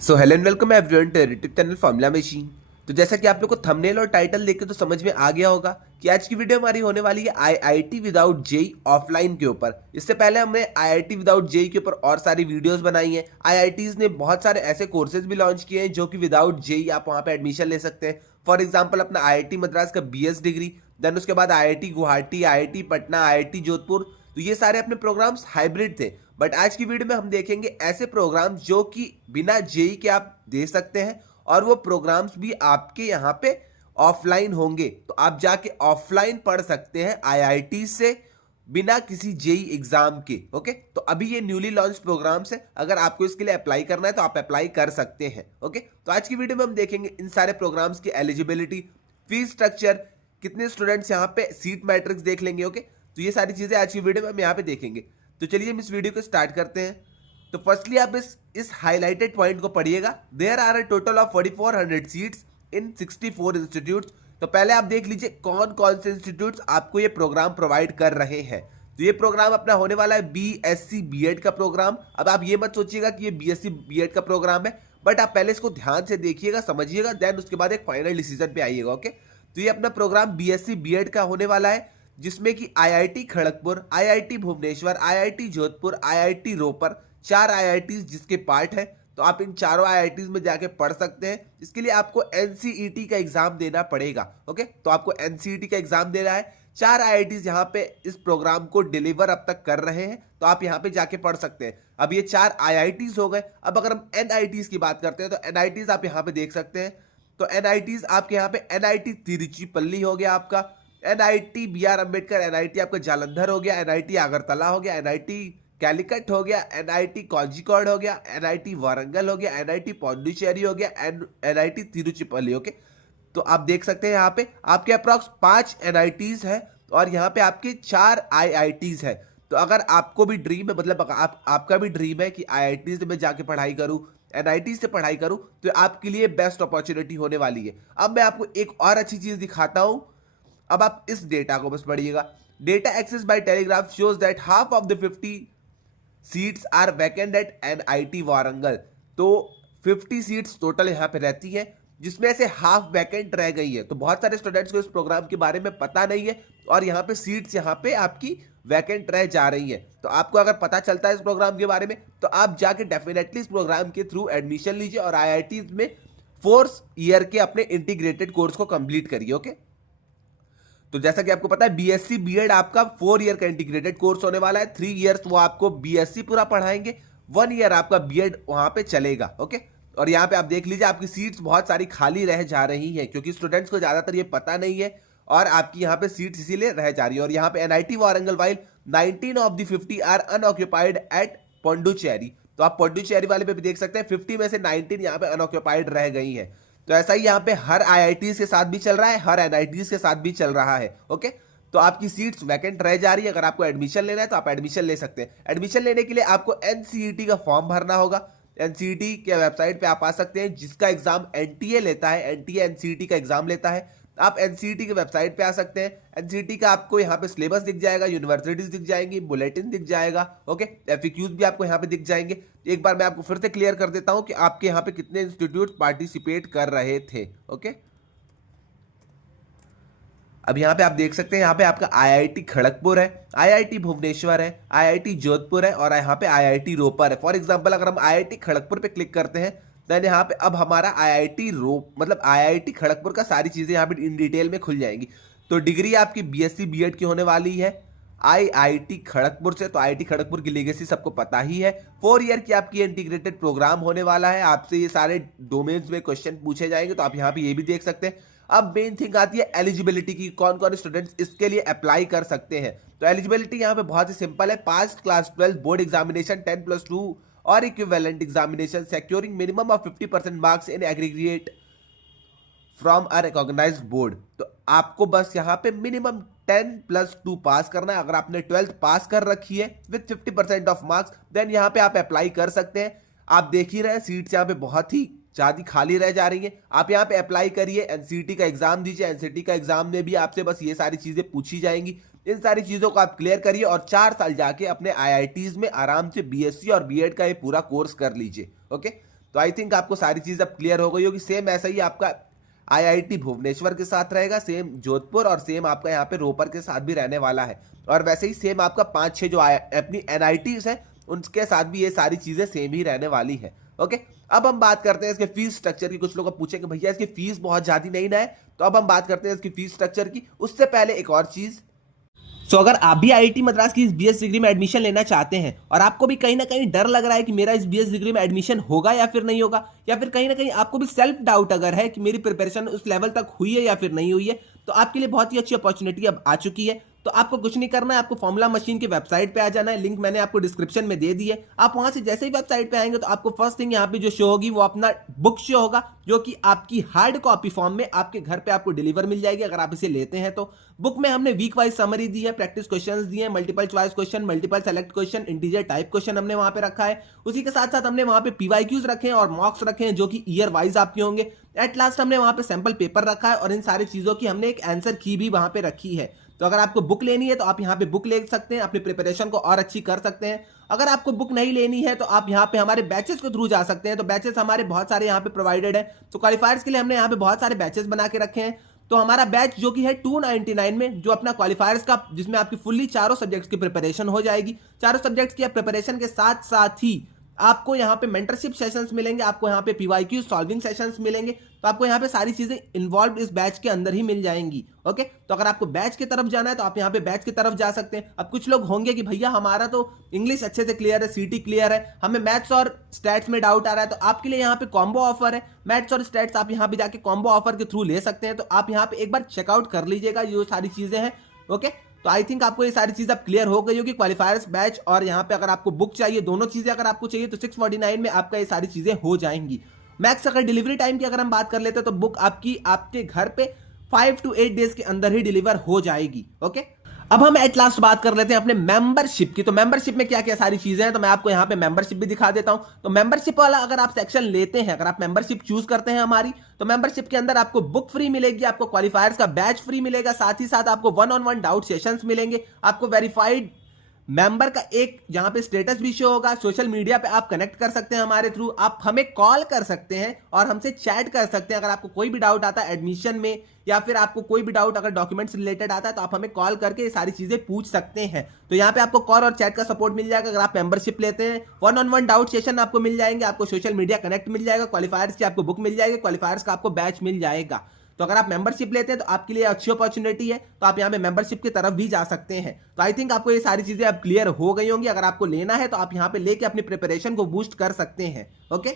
So hello and welcome everyone to YouTube channel formula machine. तो जैसा कि आप लोग को थंबनेल और टाइटल देख के तो समझ में आ गया होगा कि आज की वीडियो हमारी होने वाली है आईआईटी विदाउट जेई ऑफलाइन के ऊपर। इससे पहले हमने आईआईटी विदाउट जेई के ऊपर और सारी वीडियोस बनाई हैं। आईआईटीज ने बहुत सारे ऐसे कोर्सेज भी लॉन्च किए हैं जो कि विदाउट जेई आप वहां पे एडमिशन ले सकते हैं। फॉर एग्जाम्पल अपना आईआईटी मद्रास का बीएस डिग्री, देन उसके बाद IIT Guwahati, IIT Patna, IIT Jodhpur. तो ये सारे अपने प्रोग्राम्स हाइब्रिड थे। बट आज की वीडियो में हम देखेंगे ऐसे प्रोग्राम्स जो कि बिना जेई के आप दे सकते हैं और वो प्रोग्राम्स भी आपके यहाँ पे ऑफलाइन होंगे। तो आप जाके ऑफलाइन पढ़ सकते हैं आईआईटी से बिना किसी जेई एग्जाम के। ओके, तो अभी ये न्यूली लॉन्च प्रोग्राम्स है। अगर आपको इसके लिए अप्लाई करना है तो आप अप्लाई कर सकते हैं। ओके, तो आज की वीडियो में हम देखेंगे इन सारे प्रोग्राम्स की एलिजिबिलिटी, फीस स्ट्रक्चर, कितने स्टूडेंट्स यहाँ पे, सीट मैट्रिक्स देख लेंगे। ओके, तो ये सारी चीजें आज की वीडियो में हम यहाँ पे देखेंगे। तो चलिए हम इस वीडियो को स्टार्ट करते हैं। तो फर्स्टली आप इस हाईलाइटेड पॉइंट को पढ़िएगा। There are a total of 4400 seats in 64 institutes. तो पहले आप देख लीजिए कौन कौन से इंस्टीट्यूट्स आपको ये प्रोग्राम प्रोवाइड कर रहे हैं। तो ये प्रोग्राम अपना होने वाला है बीएससी बीएड का प्रोग्राम। अब आप ये मत सोचिएगा कि ये बीएससी बीएड का प्रोग्राम है, बट आप पहले इसको ध्यान से देखिएगा, समझिएगा, देन उसके बाद एक फाइनल डिसीजन पे आइएगा। ओके, तो ये अपना प्रोग्राम बीएससी बीएड का होने वाला है, जिसमें कि IIT Kharagpur, IIT Bhubaneswar, IIT Jodhpur, IIT Ropar, 4 IITs जिसके पार्ट है। तो आप इन चारों आईआईटीज में जाके पढ़ सकते हैं। इसके लिए आपको एनसीईटी का एग्जाम देना पड़ेगा। ओके, तो आपको एनसीईटी का एग्जाम देना है। 4 आईआईटीज यहाँ पे इस प्रोग्राम को डिलीवर अब तक कर रहे हैं, तो आप यहाँ पे जाके पढ़ सकते हैं। अब ये 4 आईआईटीज हो गए। अब अगर हम एनआईटीज की बात करते हैं तो एनआईटीज आप यहाँ पे देख सकते हैं। तो एनआईटीज आपके यहाँ पे एनआईटी तिरुचिपल्ली हो गया आपका, NIT B R Ambedkar, NIT आपका जालंधर हो गया, एनआईटी अगरतला हो गया, एनआईटी कैलिकट हो गया, एनआईटी कोझिकोड हो गया, एनआईटी वारंगल हो गया, एनआईटी पौंडीचेरी हो गया, एनआईटी तिरुचिपल्ली। ओके, तो आप देख सकते हैं यहाँ पे आपके अप्रॉक्स 5 एनआईटीज है और यहाँ पे आपके 4 आईआईटीज है। तो अगर आपको भी ड्रीम है, मतलब आपका भी ड्रीम है कि आईआईटीज में जाके पढ़ाई करूं, एनआईटी से पढ़ाई करूं, तो आपके लिए बेस्ट अपॉर्चुनिटी होने वाली है। अब मैं आपको एक और अच्छी चीज दिखाता हूं। अब आप इस डेटा को बस पढ़िएगा। Data access by Telegraph shows that half of the 50 seats are vacant at NIT Warangal. तो 50 सीट्स टोटल यहाँ पे रहती है, जिसमें से हाफ वैकेंट रह गई है। तो बहुत सारे स्टूडेंट्स को इस प्रोग्राम के बारे में पता नहीं है और यहाँ पे सीट्स यहाँ पे आपकी वैकेंट रह जा रही है। तो आपको अगर पता चलता है इस प्रोग्राम के बारे में तो आप जाके डेफिनेटली इस प्रोग्राम के थ्रू एडमिशन लीजिए और आईआईटी में 4 ईयर के अपने इंटीग्रेटेड कोर्स को कंप्लीट करिए। ओके, तो जैसा कि आपको पता है बीएससी बीएड आपका 4 ईयर का इंटीग्रेटेड कोर्स होने वाला है। 3 ईयर्स वो आपको बीएससी पूरा पढ़ाएंगे, 1 ईयर आपका बीएड वहां पे चलेगा। ओके, और यहाँ पे आप देख लीजिए आपकी सीट्स बहुत सारी खाली रह जा रही हैं, क्योंकि स्टूडेंट्स को ज्यादातर ये पता नहीं है और आपकी यहाँ पे सीट्स इसीलिए रह जा रही है। और यहाँ पे NIT Warangal while 19 of the 50 are unoccupied at Pondicherry. तो आप पौंडुचेरी वाले पे भी देख सकते हैं 50 में से 19 यहाँ पे अनऑक्यूपाइड रह गई है। तो ऐसा ही यहाँ पे हर आईआईटीज के साथ भी चल रहा है, हर एनआईटीज के साथ भी चल रहा है। ओके, तो आपकी सीट्स वैकेंट रह जा रही है। अगर आपको एडमिशन लेना है तो आप एडमिशन ले सकते हैं। एडमिशन लेने के लिए आपको एनसीईटी का फॉर्म भरना होगा। एनसीईटी के वेबसाइट पे आप आ सकते हैं, जिसका एग्जाम एनटीए लेता है। एनटीए एनसीईटी का एग्जाम लेता है। आप एनसीईटी के वेबसाइट पे आ सकते हैं। एनसीईटी का आपको यहाँ पे सिलेबस दिख जाएगा, यूनिवर्सिटीज दिख जाएंगी, बुलेटिन दिख जाएगा। ओके, एफएक्यूज भी आपको यहाँ पे दिख जाएंगे। एक बार मैं आपको फिर से क्लियर कर देता हूँ कि आपके यहाँ पे कितने इंस्टीट्यूट पार्टिसिपेट कर रहे थे। ओके, अब यहाँ पे आप देख सकते हैं, यहाँ पे आपका आईआईटी खड़गपुर है, आईआईटी भुवनेश्वर है, आईआईटी जोधपुर है और यहाँ पे आईआईटी रोपर है। फॉर एग्जांपल अगर हम आईआईटी खड़गपुर पे क्लिक करते हैं देन यहाँ पे अब हमारा आईआईटी मतलब आईआईटी खड़गपुर का सारी चीजें यहाँ पे इन डिटेल में खुल जाएंगी। तो डिग्री आपकी बीएससी बीएड की होने वाली है आईआईटी खड़गपुर से। तो आईआईटी खड़गपुर की लेगेसी सबको पता ही है। 4 ईयर की आपकी इंटीग्रेटेड प्रोग्राम होने वाला है। आपसे ये सारे डोमेन्स में क्वेश्चन पूछे जाएंगे, तो आप यहाँ पे ये भी देख सकते हैं। अब मेन थिंग आती है एलिजिबिलिटी की, कौन कौन स्टूडेंट्स इसके लिए अप्लाई कर सकते हैं। तो एलिजिबिलिटी यहाँ पे बहुत ही सिंपल है। पास क्लास 12 बोर्ड एग्जामिनेशन 10+2 और equivalent examination securing minimum of 50% marks in aggregate from a recognised board. तो आपको बस यहाँ पे मिनिमम 10+2 पास करना है। अगर आपने 12th पास कर रखी है विथ 50% ऑफ मार्क्स, देन यहाँ पे आप अप्लाई कर सकते हैं। आप देख ही रहे सीट्स यहाँ पे बहुत ही ज्यादा खाली रह जा रही है। आप यहाँ पे अप्लाई करिए, एनसीईटी का एग्जाम दीजिए। एनसीईटी का एग्जाम में भी आपसे बस ये सारी चीजें पूछी जाएंगी। इन सारी चीजों को आप क्लियर करिए और 4 साल जाके अपने आईआईटीज में आराम से बीएससी और बीएड का ये पूरा कोर्स कर लीजिए। ओके, तो आई थिंक आपको सारी चीज़ अब क्लियर हो गई होगी। सेम ऐसा ही आपका आईआईटी भुवनेश्वर के साथ रहेगा, सेम जोधपुर और सेम आपका यहाँ पे रोपर के साथ भी रहने वाला है। और वैसे ही सेम आपका 5-6 जो अपनी एनआईटीज है उनके साथ भी ये सारी चीज़ें सेम ही रहने वाली है। ओके, अब हम बात करते हैं इसके फीस स्ट्रक्चर की। कुछ लोग पूछेंगे भैया इसकी फीस बहुत ज़्यादा नहीं ना है, तो अब हम बात करते हैं इसकी फीस स्ट्रक्चर की। उससे पहले एक और चीज़, अगर आप भी आईआईटी मद्रास की इस बीएस डिग्री में एडमिशन लेना चाहते हैं और आपको भी कहीं ना कहीं डर लग रहा है कि मेरा इस बीएस डिग्री में एडमिशन होगा या फिर नहीं होगा, या फिर कहीं ना कहीं आपको भी सेल्फ डाउट अगर है कि मेरी प्रिपरेशन उस लेवल तक हुई है या फिर नहीं हुई है, तो आपके लिए बहुत ही अच्छी अपॉर्चुनिटी अब आ चुकी है। तो आपको कुछ नहीं करना है, आपको फॉर्मूला मशीन की वेबसाइट पे आ जाना है। लिंक मैंने आपको डिस्क्रिप्शन में दे दी है। आप वहां से जैसे ही वेबसाइट पे आएंगे तो आपको फर्स्ट थिंग यहाँ पे जो शो होगी वो अपना बुक शो होगा, जो कि आपकी हार्ड कॉपी फॉर्म में आपके घर पे आपको डिलीवर मिल जाएगी अगर आप इसे लेते हैं तो। बुक में हमने वीक वाइज समरी दी है, प्रैक्टिस क्वेश्चंस दिए हैं, multiple choice question, multiple select question, integer type question हमने वहां पे रखा है। उसी के साथ साथ हमने वहां पे पीवाईक्यूज रखे हैं और मॉक्स रखे हैं जो कि ईयर वाइज आपके होंगे। एट लास्ट हमने वहां पे सैंपल पेपर रखा है और इन सारी चीजों की हमने एक आंसर की भी वहां पे रखी है। तो अगर आपको बुक लेनी है तो आप यहाँ पे बुक ले सकते हैं, अपनी प्रिपरेशन को और अच्छी कर सकते हैं। अगर आपको बुक नहीं लेनी है तो आप यहाँ पे हमारे बैचेस के थ्रू जा सकते हैं। तो बैचेस हमारे बहुत सारे यहाँ पे प्रोवाइडेड है। तो क्वालिफायर्स के लिए हमने यहाँ पे बहुत सारे बैचेस बना के रखे हैं। तो हमारा बैच जो कि है 299 में, जो अपना क्वालिफायर्स का, जिसमें आपकी फुल्ली चारों सब्जेक्ट्स की प्रिपरेशन हो जाएगी। चारों सब्जेक्ट्स की प्रिपरेशन के साथ साथ ही आपको यहाँ पे मेंटरशिप सेशंस मिलेंगे, आपको यहाँ पे पीवाईक्यू सॉल्विंग सेशंस मिलेंगे। तो आपको यहाँ पे सारी चीजें इन्वॉल्व इस बैच के अंदर ही मिल जाएंगी। ओके, तो अगर आपको बैच की तरफ जाना है तो आप यहाँ पे बैच की तरफ जा सकते हैं। अब कुछ लोग होंगे कि भैया हमारा तो इंग्लिश अच्छे से क्लियर है, सीटी क्लियर है, हमें मैथ्स और स्टैट्स में डाउट आ रहा है, तो आपके लिए यहाँ पे कॉम्बो ऑफर है। मैथ्स और स्टैट्स आप यहाँ पे जाके कॉम्बो ऑफर के थ्रू ले सकते हैं। तो आप यहाँ पे एक बार चेकआउट कर लीजिएगा, ये सारी चीजें हैं। ओके, तो आई थिंक आपको ये सारी चीज अब क्लियर हो गई होगी। क्वालिफायर्स बैच और यहाँ पे अगर आपको बुक चाहिए, दोनों चीजें अगर आपको चाहिए तो 649 में आपका ये सारी चीजें हो जाएंगी। मैक्स अगर डिलीवरी टाइम की अगर हम बात कर लेते हैं तो बुक आपकी आपके घर पे 5 to 8 डेज के अंदर ही डिलीवर हो जाएगी। ओके, अब हम एट लास्ट बात कर लेते हैं अपने मेंबरशिप की। तो मेंबरशिप में क्या क्या सारी चीजें हैं, तो मैं आपको यहाँ पे मेंबरशिप भी दिखा देता हूं। तो मेंबरशिप वाला अगर आप सेक्शन लेते हैं, अगर आप मेंबरशिप चूज करते हैं हमारी, तो मेंबरशिप के अंदर आपको बुक फ्री मिलेगी, आपको क्वालिफायर्स का बैच फ्री मिलेगा, साथ ही साथ आपको 1-on-1 डाउट सेशंस मिलेंगे, आपको वेरीफाइड मेंबर का एक यहाँ पे स्टेटस भी शो होगा। सोशल मीडिया पे आप कनेक्ट कर सकते हैं हमारे थ्रू, आप हमें कॉल कर सकते हैं और हमसे चैट कर सकते हैं। अगर आपको कोई भी डाउट आता है एडमिशन में, या फिर आपको कोई भी डाउट अगर डॉक्यूमेंट्स रिलेटेड आता है, तो आप हमें कॉल करके ये सारी चीजें पूछ सकते हैं। तो यहाँ पे आपको कॉल और चैट का सपोर्ट मिल जाएगा अगर आप मेंबरशिप लेते हैं। 1-on-1 डाउट सेशन आपको मिल जाएंगे, आपको सोशल मीडिया कनेक्ट मिल जाएगा, क्वालिफायर्स की आपको बुक मिल जाएगी, क्वालिफायर्स का आपको बैच मिल जाएगा। तो अगर आप मेंबरशिप लेते हैं तो आपके लिए अच्छी अपॉर्चुनिटी है, तो आप यहाँ पे मेंबरशिप की तरफ भी जा सकते हैं। तो आई थिंक आपको ये सारी चीजें अब क्लियर हो गई होंगी। अगर आपको लेना है तो आप यहाँ पे लेके अपनी प्रिपरेशन को बूस्ट कर सकते हैं। ओके,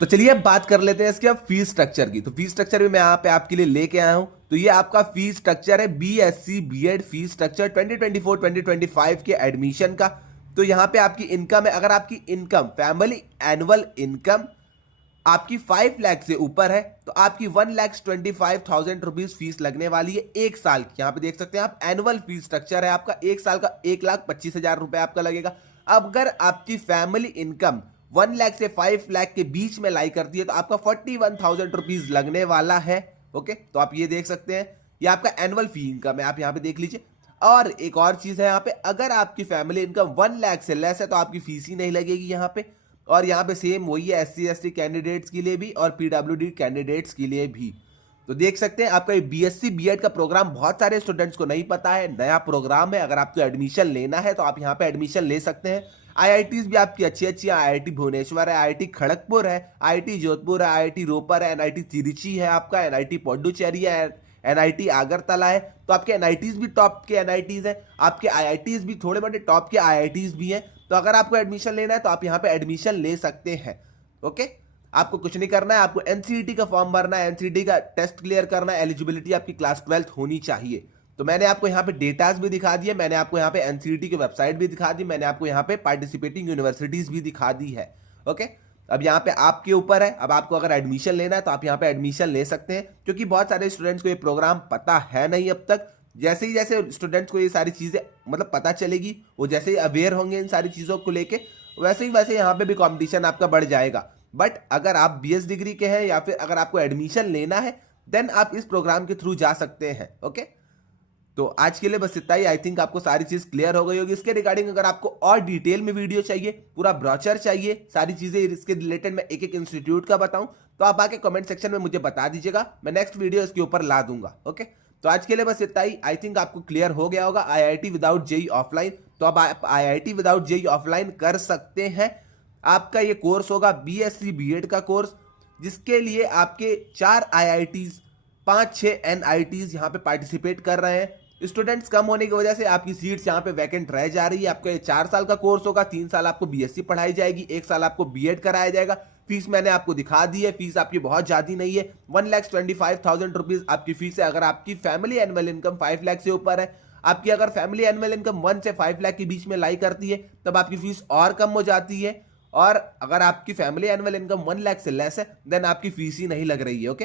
तो चलिए अब बात कर लेते हैं इसके अब फीस स्ट्रक्चर की। तो फीस स्ट्रक्चर भी मैं यहाँ पे आपके लिए लेके आया हूँ। तो ये आपका फीस स्ट्रक्चर है बीएससी बीएड फीस स्ट्रक्चर 2024-2025 के एडमिशन का। तो यहाँ पे आपकी इनकम है, अगर आपकी इनकम फैमिली एनुअल इनकम आपकी 5 लाख से ऊपर है तो आपकी 1,25,000 रुपीज फीस लगने वाली है एक साल की। यहाँ पे देख सकते हैं आप, एनुअल फीस स्ट्रक्चर है आपका, एक साल का 1,25,000 रुपए आपका लगेगा। अगर आपकी फैमिली इनकम 1 लाख से 5 लाख के बीच में लाई करती है तो आपका 41,000 रुपीज लगने वाला है। ओके, तो आप ये देख सकते हैं, ये आपका एनुअल फी इनकम है, आप यहाँ पे देख लीजिए। और एक और चीज है यहाँ पे, अगर आपकी फैमिली इनकम 1 लाख से लेस है तो आपकी फीस ही नहीं लगेगी यहाँ पे। और यहाँ पे सेम वही है SC ST कैंडिडेट्स के लिए भी और PWD कैंडिडेट्स के लिए भी। तो देख सकते हैं आपका ये BSc BEd का प्रोग्राम बहुत सारे स्टूडेंट्स को नहीं पता है, नया प्रोग्राम है। अगर आपको एडमिशन लेना है तो आप यहाँ पे एडमिशन ले सकते हैं। IITs भी आपकी अच्छी अच्छी है, IIT भुवनेश्वर है, IIT खड़गपुर है, IIT जोधपुर है, IIT रोपर है, NIT तिरुचि है आपका, NIT पौंडुचेरी है, NIT आगरतला है। तो आपके NITs भी टॉप के NITs हैं, आपके IITs भी थोड़े मोटे टॉप के IITs भी हैं। तो अगर आपको एडमिशन लेना है तो आप यहाँ पे एडमिशन ले सकते हैं। ओके, आपको कुछ नहीं करना है, आपको NCET का फॉर्म भरना है, NCET का टेस्ट क्लियर करना है, एलिजिबिलिटी आपकी क्लास 12th होनी चाहिए। तो मैंने आपको यहाँ पे डेटाज भी दिखा दिए, मैंने आपको यहाँ पे NCET की वेबसाइट भी दिखा दी, मैंने आपको यहाँ पे पार्टिसिपेटिंग यूनिवर्सिटीज भी दिखा दी है। ओके, अब यहाँ पे आपके ऊपर है, अब आपको अगर एडमिशन लेना है तो आप यहाँ पे एडमिशन ले सकते हैं। क्योंकि बहुत सारे स्टूडेंट्स को ये प्रोग्राम पता है नहीं अब तक। जैसे स्टूडेंट्स को ये सारी चीजें मतलब पता चलेगी, वो जैसे ही अवेयर होंगे इन सारी चीजों को लेके, वैसे यहाँ पे भी कंपटीशन आपका बढ़ जाएगा। बट अगर आप BS डिग्री के हैं या फिर अगर आपको एडमिशन लेना है, देन आप इस प्रोग्राम के थ्रू जा सकते हैं। ओके, तो आज के लिए बस इतना ही। आई थिंक आपको सारी चीज क्लियर हो गई होगी। इसके रिगार्डिंग अगर आपको और डिटेल में वीडियो चाहिए, पूरा ब्रोचर चाहिए, सारी चीजें इसके रिलेटेड मैं एक एक इंस्टीट्यूट का बताऊं, तो आप आके कमेंट सेक्शन में मुझे बता दीजिएगा, मैं नेक्स्ट वीडियो इसके ऊपर ला दूंगा। ओके, तो आज के लिए बस इतना ही। आई थिंक आपको क्लियर हो गया होगा IIT विदाउट जेई ऑफलाइन। तो अब आप IIT विदाउट जेई ऑफलाइन कर सकते हैं। आपका ये कोर्स होगा BSc BEd का कोर्स, जिसके लिए आपके 4 IITs 5-6 NITs यहाँ पे पार्टिसिपेट कर रहे हैं। स्टूडेंट्स कम होने की वजह से आपकी सीट्स यहाँ पे वैकेंट रह जा रही है। आपका ये 4 साल का कोर्स होगा, 3 साल आपको BSc पढ़ाई जाएगी, 1 साल आपको BEd कराया जाएगा। फीस मैंने आपको दिखा दी है, फीस आपकी बहुत ज्यादा नहीं है, 1,25,000 रुपीज आपकी फीस है। अगर आपकी फैमिली एनुअल इनकम 5 लाख से ऊपर है, आपकी अगर फैमिली एनुअल इनकम 1 से 5 लाख के बीच में लाई करती है, तब आपकी फीस और कम हो जाती है। और अगर आपकी फैमिली एनुअल इनकम 1 लाख से लेस है, देन आपकी फीस ही नहीं लग रही है। ओके,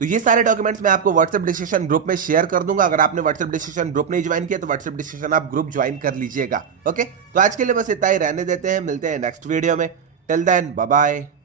तो ये सारे डॉक्यूमेंट्स मैं आपको व्हाट्सएप डिस्कशन ग्रुप में शेयर कर दूंगा। अगर आपने व्हाट्सएप डिस्कशन ग्रुप नहीं ज्वाइन किया तो व्हाट्सएप डिस्कशन आप ग्रुप ज्वाइन कर लीजिएगा। ओके, तो आज के लिए बस इतना ही रहने देते हैं, मिलते हैं नेक्स्ट वीडियो में। Till then bye bye.